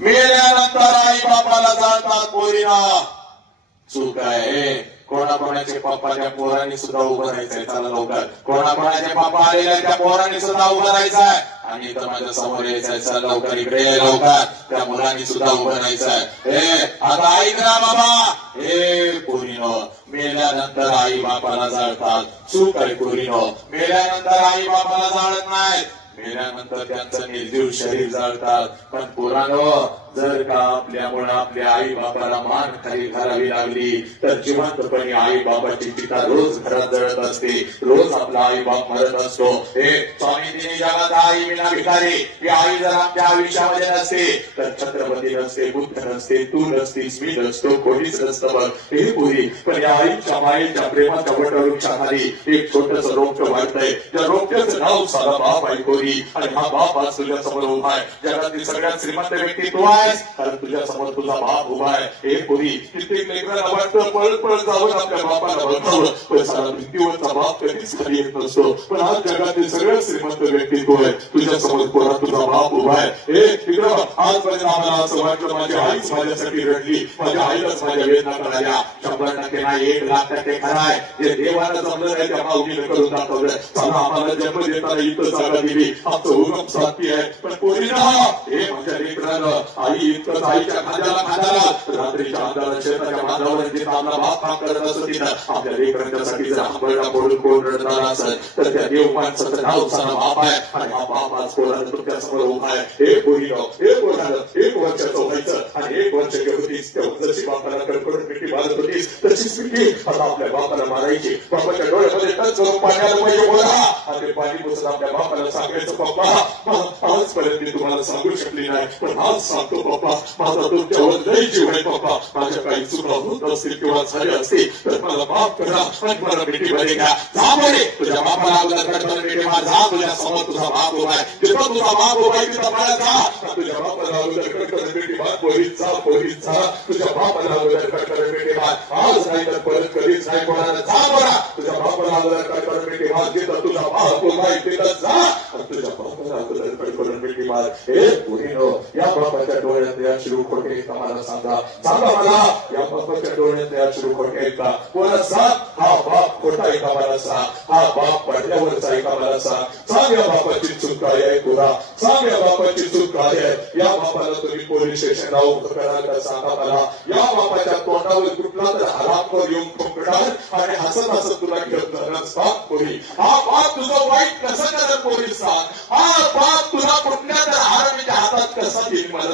मेल्यानंतर आई बापाला जातात पोरीना. चूक आहे. कोणाकोणाचे पप्पाच्या पोरांनी सुद्धा उभं राहायचंय. चला लवकर. कोणाकोणाचे पप्पा आलेल्या त्या पोरांनी सुद्धा उभं राहायचंय. आणि इथं माझ्या समोर यायचंय. चल लवकर इकडे ये लवकर. त्या मुलांनी सुद्धा उभं राहायचंय. आता ऐक ना बाबा. पोरीनो, मेल्यानंतर आई बापाला जाळतात. चूक आहे पोरीनो. मेल्यानंतर आई बापाला जाळत नाही. मेल्यानंतर त्यांचं निर्जीव शरीर जाळतात. पण पोरांनो, जर का आपल्यामुळे आपल्या आई बापाला मान खाली घालावी लागली तर जिवंतपणे आई बाबाची चिता रोज घरात जळत असते. रोज आपला आई बाप मरत असतो. स्वामी तिने जगात आई विना भिकारी. ही आई जर आमच्या आयुष्यामध्ये नसते तर छत्रपती नसते, बुद्ध नसते, तू नसतीस, मी नसतो, कोणीच नसतं. बघ हे पुरी. पण या आईच्या मायेच्या प्रेमाच्या वटवृक्षाखाली एक छोटस रोपट वाढतंय. त्या रोपट्याचं नाव साधा बाप आहे कोरी. आणि हा बाप आज तुझ्या समोर उभा आहे. जगातील सगळ्यात श्रीमंत व्यक्ती तू आहेस, कारण तुझ्या समोर तुझा बाप उभा आहे. हे पुरी. कित्येक लेकरांना वाटतं पळत पळत जावं आपल्या बापाला बघावं, पण सारा भिंतीवरचा बाप कधीच खाली येत नसतो. पण आज जगातील सगळ्यात श्रीमंत व्यक्ती तू आहे. तुझ्या समोर पोरा तुझा बाप उभा आहे. आजपर्यंत आम्हाला असं वाटलं माझी आईच माझ्यासाठी रडली, माझ्या आईलाच माझ्या वेदना कळाल्या. 100% नाही, 1,00,000% खरं आहे. जे देवाला जमलं नाही त्या माऊलीने करून दाखवलं. चला आम्हाला जन्म देताना इथं जागा दिली. आमचं उगम साथी आहे. पण पोरीना, हे माझ्या लेकरानं आई इतकंच आईच्या खांद्याला रात्रीच्या अंधारात शेताच्या बांधावर जिथं आपला बाप काम करत असत तिथं आपल्या लेकरांच्यासाठी जर आंबळा पडून कोण रडणार असेल तर त्या देव माणसाचं नाव सारा बाप आहे. आणि हा बाप आज पोरानं तुमच्या समोर उभा आहे. हे पोरीनं, हे पोरानं 1 वर्षाचं व्हायचं आणि 1 वर्ष होतीस तेव्हा जशी बापाला कडकडून मिठी मारत होतीस तशीच मिठी आता आपल्या बापाला मारायची. बापाच्या डोळ्यामध्ये टच करून पाण्याला पाहिजे बोला. आणि पाणी पुसत आपल्या बापाला सांगायचं, पप्पा आजपर्यंत मी तुम्हाला सांगू शकली नाही, पण आज सांगतो पप्पा, माझा तुमच्यावर लय जीव आहे पप्पा. माझ्या काही चुका होत असतील किंवा झाल्या असतील तर मला माफ करा आणि मला मिठी मध्ये घ्या. जा बोले तुझ्या बापाला अगोदर कडकडून मिठी मार. जा तुझ्या समोर तुझा बाप उभा आहे. जिथं तुझा बाप उभा आहे तिथं पळत जा. तुझ्या बापाला अगोदर कडकडून मिठी मार. पोरीत जा, पोरीत जा. तुझ्या बापाला अगोदर कडकडून मिठी मार. आज नाही तर परत कधीच नाही कोणाला. जा बोला तुझ्या बापाला अगोदर कडकडून मिठी मार. जिथं तुझा बाप उभा आहे तिथं जा. तुझ्या बापाला अगोदर कडकडून मिठी मार. हे पोरीनो, या बापाच्या डोळ्यातले अश्रू खोटे का मला सांगा. सांगा मला, या बापाच्या डोळ्यातले अश्रू खोटे आहेत का? कोणा सांग, हा बाप खोटा आहे का मला सांग. हा बाप पडल्यावरचा आहे का मला सांग. सांग या बापाची चूक काय आहे तुला. सांग या बापाची चूक काय आहे. या बापाला तुम्ही पोलीस स्टेशनला उभं कराल का सांगा मला. या बापाच्या तोंडावर कुठला तर हरामखोर येऊन पकडणार आणि हसत हसत तुला घेऊन जाणार. सांग पोरी, हा बाप तुझं वाईट कसं करत पोलीस सांग. हा बाप तुला कुठल्या तर हारामीच्या हातात कसा देईल मला